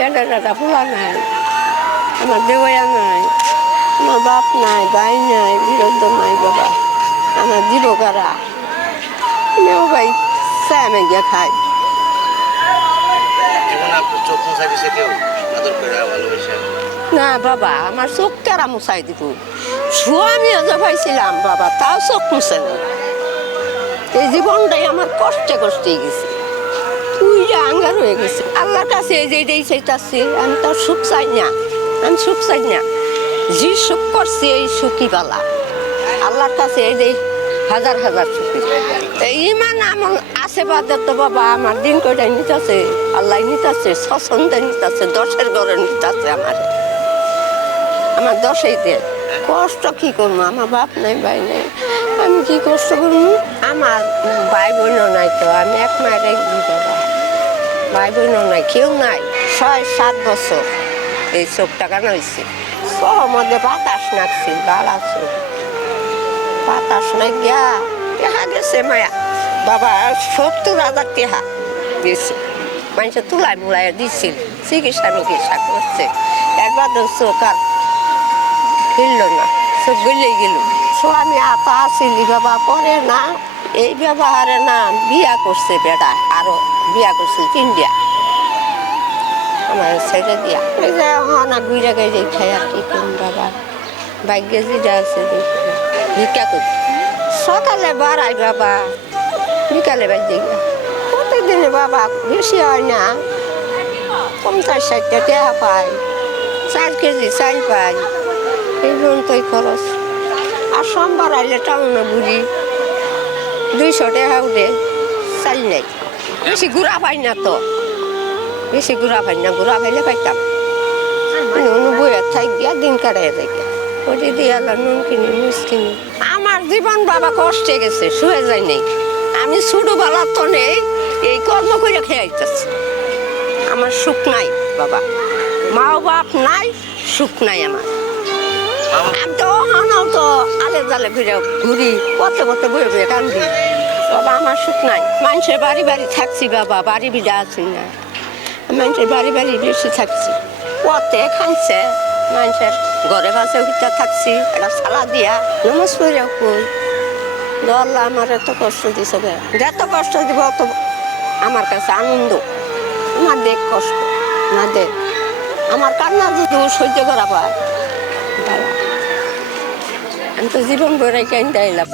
পেটের একটা ফুলা নাই আমার দেওয়া নাই আমার বাপ নাই ভাই নাই বিরুদ্ধ নাই বাবা আমার জীবকারা মেয়েও ভাই স্যামে গিয়ে খায় জীবনে আপনার চোখ মোছা দিছে কেউ? আদর করে ভালোবেসে। না বাবা আমার চোখ কেরা মুছাই দিব? স্বামীও যে পাইছিলাম বাবা তাও চোখ মুছে না এই জীবনটাই আমার কষ্টে কষ্টে গেছে। যে আঙ্গার হয়ে গেছে। আল্লাহর কাছে এই যে এটাই আমি তার সুখ চাই না। আমি সুখ চাই না। যে সুখ করছে এই সুখী বালা। আল্লাহর কাছে এই যে হাজার হাজার সুখী। ইমান আমার আছে বাদে তো বাবা, আমার দিন কয়টা নিতেছে? আল্লাহ নিতেছে ছছন্দে নিতেছে, দশের ঘরে নিতেছে আমার। আমার দশেই দে। কষ্ট কি করব? আমার বাপ নাই, ভাই নাই। আমি কি কষ্ট করব? আমার ভাই বোনও নাই তো, আমি এক মায়ের বাবা। ভাই বোনও নাই, কেউ নাই। ছয়, সাত বছর এই চোখ টাকানো হয়েছে মধ্যে বাতাস নাকছি বাড়াচ্ছে বাতাস নাই গিয়া, টেহা গেছে মায়া। বাবা, সত্তর হাজার টেহা দিয়েছে মানুষের তুলাই মুলাই দিছিল, চিকিৎসা মিকিৎসা করছে। একবার তো চোখ আর ফিরল না, চোখ গলেই গেল। স্বামী আতা আসিলি বাবা, পরে না। এই ব্যবহারে না বিয়া করছে বেটা, আরও বিয়া করছে তিনটা। আমার ছেড়ে দিয়া। এই যে হনা ঘুরে গেছে খাই আর কি করুন বাবা। ভাগ্যে যেটা আছে ভিক্ষা করি। সকালে বাড়াই বাবা। বিকালে বাজে গিয়া। প্রত্যেকদিনে বাবা বেশি হয় না। পঞ্চাশ ষাটটা টাকা পাই চার কেজি চাল পাই এই পর্যন্তই খরচ। আর সোমবার আইলে টাউনে বুঝি। দুইশো টাকা উঠে চাল নেই। বেশি ঘুরা পাই না তো। বেশি ঘুরা পাই না ঘুরা পাইলে পাইতাম। নুন বইয়ের থাই গিয়া দিন কাটাই যাই ওটি দিয়ে নুন কিনি মুস কিনি। আমার জীবন বাবা কষ্টে গেছে শুয়ে যায় নেই। আমি ছোটবেলার তো নেই এই কর্ম করে খেয়াইতেছি আমার সুখ নাই বাবা। মা বাপ নাই সুখ নাই আমার। আমি তো হানাও তো জালে ঘুরে ঘুরি কত কত বয়ে বয়ে কান্দি। বাবা, আমার সুখ নাই। মানুষের বাড়ি বাড়ি থাকছি বাবা, বাড়ি বিড়া আছি না। মানুষের বাড়ি বাড়ি বেশি থাকছি। পথে খাইছে মানুষের ঘরে বাসে উঠতে থাকছি। একটা সালা দিয়া নমস করে কই? আল্লাহ আমার এত কষ্ট দিছে যত কষ্ট দিব অত আমার কাছে আনন্দ। আমার দেখ কষ্ট, না দেখ আমার কান্না যদি সহ্য করা পায় আমি তো জীবন ভরে কেন দিলাম